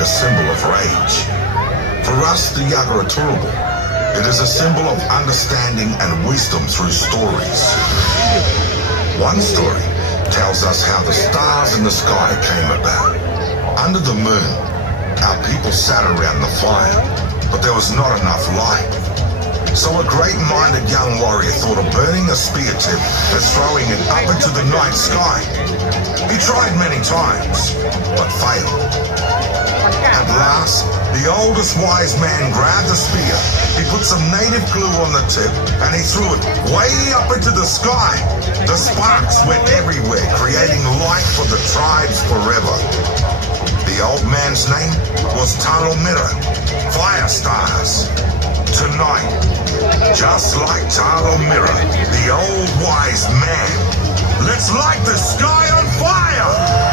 a symbol of rage. For us, the Yagaraturable, it is a symbol of understanding and wisdom through stories. One story tells us how the stars in the sky came about. Under the moon, our people sat around the fire, but there was not enough light. So a great-minded young warrior thought of burning a spear tip and throwing it up into the night sky. He tried many times, but failed. At last, the oldest wise man grabbed the spear, he put some native glue on the tip, and he threw it way up into the sky. The sparks went everywhere, creating light for the tribes forever. The old man's name was Talomira, fire stars. Tonight, just like Talomira, the old wise man, let's light the sky on fire!